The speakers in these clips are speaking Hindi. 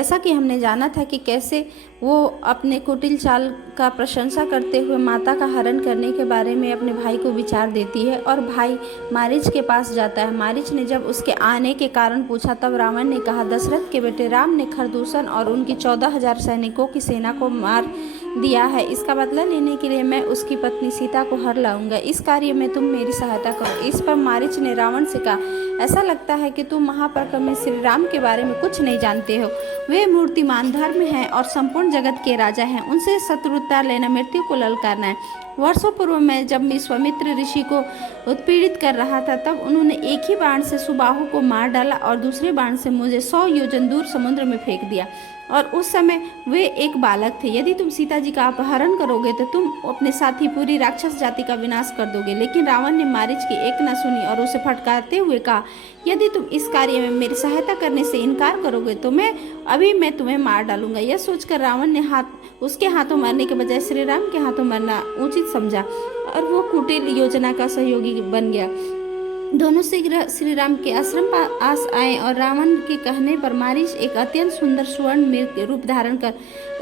जैसा कि हमने जाना था कि कैसे वो अपने कुटिल चाल का प्रशंसा करते हुए माता का हरण करने के बारे में अपने भाई को विचार देती है और भाई मारीच के पास जाता है। मारीच ने जब उसके आने के कारण पूछा तब रावण ने कहा, दशरथ के बेटे राम ने खरदूषण और उनकी 14,000 सैनिकों की सेना को मार दिया है। इसका बदला लेने के लिए मैं उसकी पत्नी सीता को हर लाऊंगा। इस कार्य में तुम मेरी सहायता करो। इस पर मारीच ने रावण से कहा, ऐसा लगता है कि तुम महापराक्रमी श्री राम के बारे में कुछ नहीं जानते हो। वे मूर्तिमान, धर्म हैं और संपूर्ण जगत के राजा हैं। उनसे शत्रुता लेना मृत्यु को ललकारना है। वर्षों पूर्व में जब विश्वामित्र ऋषि को उत्पीड़ित कर रहा था तब उन्होंने एक ही बाण से सुबाहु को मार डाला और दूसरे बाण से मुझे 100 योजन दूर समुद्र में फेंक दिया। और उस समय वे एक बालक थे। यदि तुम सीता जी का अपहरण करोगे तो तुम अपने साथ ही पूरी राक्षस जाति का विनाश कर दोगे। लेकिन रावण ने मारीच की एक न सुनी और उसे फटकारते हुए कहा, यदि तुम इस कार्य में मेरी सहायता करने से इनकार करोगे तो मैं तुम्हें मार डालूंगा। यह सोचकर रावण ने उसके हाथों मरने के बजाय श्री राम के हाथों मरना उचित समझा और वो कुटिल योजना का सहयोगी बन गया। दोनों शीघ्र श्री राम के आश्रम पास आए और रावण के कहने पर मारीच एक अत्यंत सुंदर स्वर्ण मृग रूप धारण कर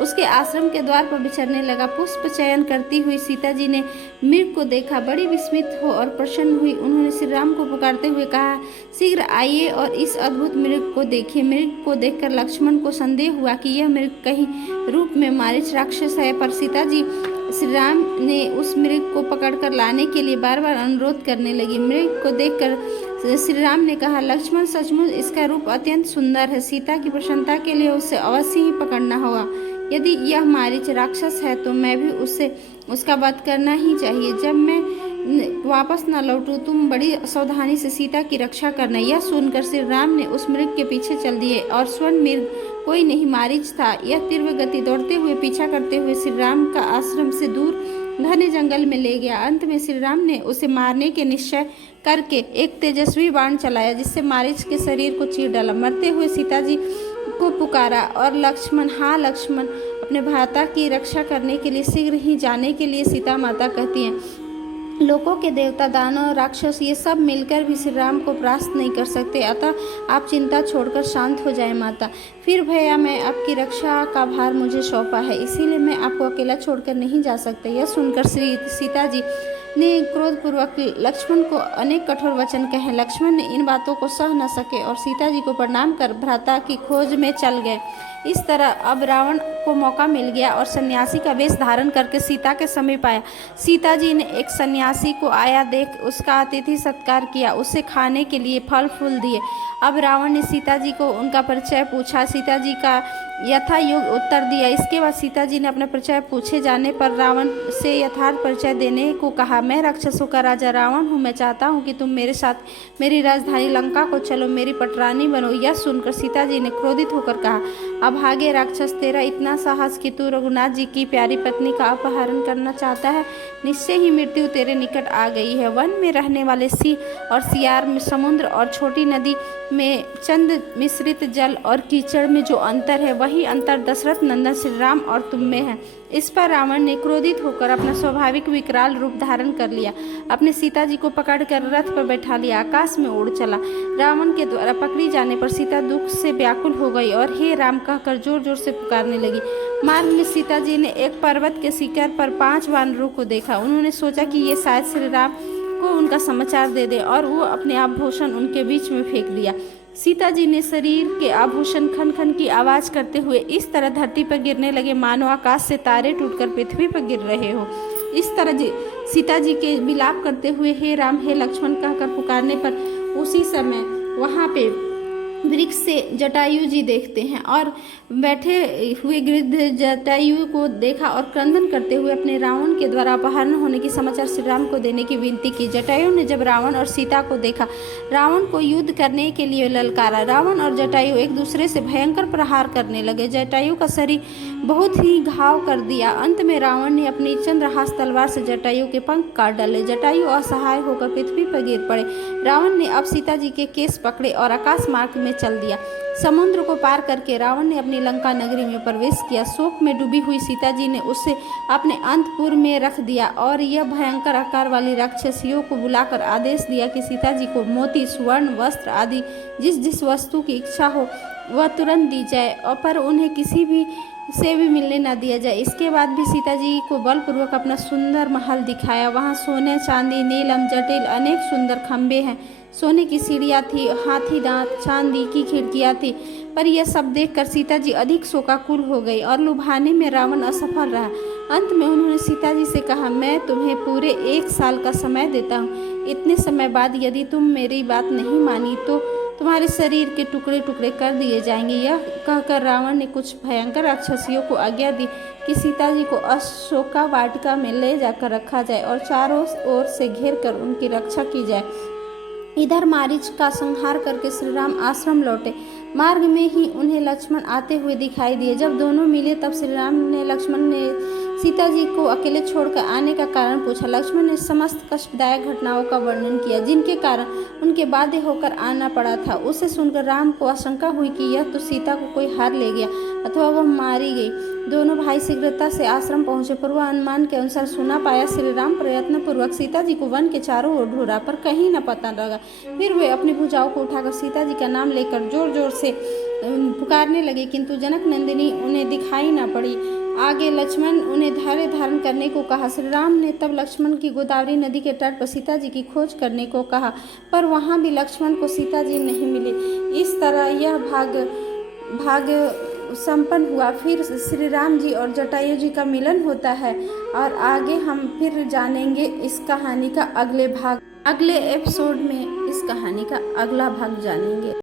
उसके आश्रम के द्वार पर विचरने लगा। पुष्प चयन करती हुई सीता जी ने मृग को देखा, बड़ी विस्मित हो और प्रसन्न हुई। उन्होंने श्री राम को पुकारते हुए कहा, शीघ्र आइए और इस अद्भुत मृग को देखिए। मृग को देखकर लक्ष्मण को संदेह हुआ कि यह मृग कहीं रूप में मारीच राक्षस है, पर सीता जी श्री राम ने उस मृग को पकड़कर लाने के लिए बार बार अनुरोध करने लगी। मृग को देखकर श्री राम ने कहा, लक्ष्मण सचमुच इसका रूप अत्यंत सुंदर है। सीता की प्रसन्नता के लिए उसे अवश्य ही पकड़ना होगा। यदि यह मारीच राक्षस है तो मैं भी उसका वध करना ही चाहिए। जब मैं वापस न लौटूं तुम बड़ी सावधानी से सीता की रक्षा करना। यह सुनकर श्री राम ने उस मृग के पीछे चल दिए और स्वर्ण मृग कोई नहीं मारीच था। यह तीव्र गति दौड़ते हुए पीछा करते हुए श्री राम का आश्रम से दूर घने जंगल में ले गया। अंत में श्री राम ने उसे मारने के निश्चय करके एक तेजस्वी बाण चलाया जिससे मारीच के शरीर को चीर डाला। मरते हुए सीता जी को पुकारा और लक्ष्मण, हाँ लक्ष्मण, अपने भ्राता की रक्षा करने के लिए शीघ्र ही जाने के लिए सीता माता कहती हैं। लोकों के देवता, दानव, राक्षस ये सब मिलकर भी श्री राम को परास्त नहीं कर सकते। अतः आप चिंता छोड़कर शांत हो जाए माता। फिर भैया, मैं आपकी रक्षा का भार मुझे सौंपा है, इसीलिए मैं आपको अकेला छोड़कर नहीं जा सकता। यह सुनकर सीता जी ने क्रोधपूर्वक लक्ष्मण को अनेक कठोर वचन कहे। लक्ष्मण ने इन बातों को सह न सके और सीता जी को प्रणाम कर भ्राता की खोज में चल गए। इस तरह अब रावण को मौका मिल गया और सन्यासी का वेश धारण करके सीता के समीप आया। सीता जी ने एक सन्यासी को आया देख उसका अतिथि सत्कार किया, उसे खाने के लिए फल फूल दिए। अब रावण ने सीता जी को उनका परिचय पूछा। सीता जी का यथा योग्य उत्तर दिया। इसके बाद सीता जी ने अपना परिचय पूछे जाने पर रावण से यथार्थ परिचय देने को कहा। मैं राक्षसों का राजा रावण हूँ। मैं चाहता हूँ कि तुम मेरे साथ मेरी राजधानी लंका को चलो, मेरी पटरानी बनो। यह सुनकर सीता जी ने क्रोधित होकर कहा, अभागे राक्षस, तेरा इतना साहस कि तू रघुनाथ जी की प्यारी पत्नी का अपहरण करना चाहता है। निश्चय ही मृत्यु तेरे निकट आ गई है। वन में रहने वाले सिंह और सियार में, समुद्र और छोटी नदी में चंद मिश्रित जल और कीचड़ में जो अंतर है वही अंतर दशरथ नंदन श्री राम और तुम में है। इस पर रावण ने क्रोधित होकर अपना स्वाभाविक विकराल रूप धारण कर लिया। अपने सीता जी को पकड़कर रथ पर बैठा लिया, आकाश में उड़ चला। रावण के द्वारा पकड़ी जाने पर सीता दुख से व्याकुल हो गई और हे राम कहकर जोर जोर से पुकारने लगी। मार्ग में सीता जी ने एक पर्वत के शिखर पर 5 वानरों को देखा। उन्होंने सोचा कि ये शायद श्री राम को उनका समाचार दे दे और वो अपने आभूषण उनके बीच में फेंक दिया। सीता जी ने शरीर के आभूषण खन खन की आवाज करते हुए इस तरह धरती पर गिरने लगे मानो आकाश से तारे टूटकर पृथ्वी पर गिर रहे हो। इस तरह सीता जी के विलाप करते हुए हे राम, हे लक्ष्मण कहकर पुकारने पर उसी समय वहाँ पे वृक्ष से जटायु जी देखते हैं और बैठे हुए गिद्ध जटायु को देखा और क्रंदन करते हुए अपने रावण के द्वारा अपहरण होने की समाचार श्री राम को देने की विनती की। जटायु ने जब रावण और सीता को देखा, रावण को युद्ध करने के लिए ललकारा। रावण और जटायु एक दूसरे से भयंकर प्रहार करने लगे। जटायु का शरीर बहुत ही घाव कर दिया। अंत में रावण ने अपनी चंद्रहास तलवार से जटायु के पंख काट डाले। जटायु असहाय होकर पृथ्वी पर गिर पड़े। रावण ने अब सीता जी के केस पकड़े और आकाश मार्ग में चल दिया। समुद्र को पार करके रावण ने अपनी लंका नगरी में प्रवेश किया। शोक में डूबी हुई सीता जी ने उसे अपने अंतपुर में रख दिया और यह भयंकर आकार वाली राक्षसियों को बुलाकर आदेश दिया कि सीता जी को मोती, स्वर्ण, वस्त्र आदि जिस जिस वस्तु की इच्छा हो वह तुरंत दी जाए और पर उन्हें किसी भी से भी मिलने ना दिया जाए। इसके बाद भी सीता जी को बलपूर्वक अपना सुंदर महल दिखाया। वहाँ सोने, चांदी, नीलम, जटिल अनेक सुंदर खंबे हैं, सोने की सीढ़ियाँ थी, हाथी दांत, चांदी की खिड़कियाँ थी। पर यह सब देखकर सीता जी अधिक शोकाकुल हो गई और लुभाने में रावण असफल रहा। अंत में उन्होंने सीता जी से कहा, मैं तुम्हें पूरे 1 साल का समय देता हूँ। इतने समय बाद यदि तुम मेरी बात नहीं मानी तो तुम्हारे शरीर के टुकड़े टुकड़े कर दिए जाएंगे। यह कहकर रावण ने कुछ भयंकर राक्षसियों को आज्ञा दी कि सीता जी को अशोका वाटिका में ले जाकर रखा जाए और चारों ओर से घेर कर उनकी रक्षा की जाए। इधर मारीच का संहार करके श्री राम आश्रम लौटे। मार्ग में ही उन्हें लक्ष्मण आते हुए दिखाई दिए। जब दोनों मिले तब श्री राम ने लक्ष्मण ने सीता जी को अकेले छोड़कर आने का कारण पूछा। लक्ष्मण ने समस्त कष्टदायक घटनाओं का वर्णन किया जिनके कारण उनके बाध्य होकर आना पड़ा था। उसे सुनकर राम को आशंका हुई कि यह तो सीता को कोई हार ले गया अथवा वह मारी गई। दोनों भाई शीघ्रता से आश्रम पहुंचे। पूर्व अनुमान के अनुसार सुना पाया श्री राम प्रयत्न पूर्वक सीता जी को वन के चारों ओर ढूंढा पर कहीं न पता लगा। फिर वे अपनी भुजाओं को उठाकर सीता जी का नाम लेकर जोर जोर से पुकारने लगे, किंतु जनक नंदिनी उन्हें दिखाई न पड़ी। आगे लक्ष्मण उन्हें धैर्य धारण करने को कहा। श्री राम ने तब लक्ष्मण की गोदावरी नदी के तट पर सीता जी की खोज करने को कहा, पर वहां भी लक्ष्मण को सीता जी नहीं मिली। इस तरह यह भाग संपन्न हुआ। फिर श्री राम जी और जटायु जी का मिलन होता है और आगे हम फिर जानेंगे इस कहानी का अगले एपिसोड में इस कहानी का अगला भाग जानेंगे।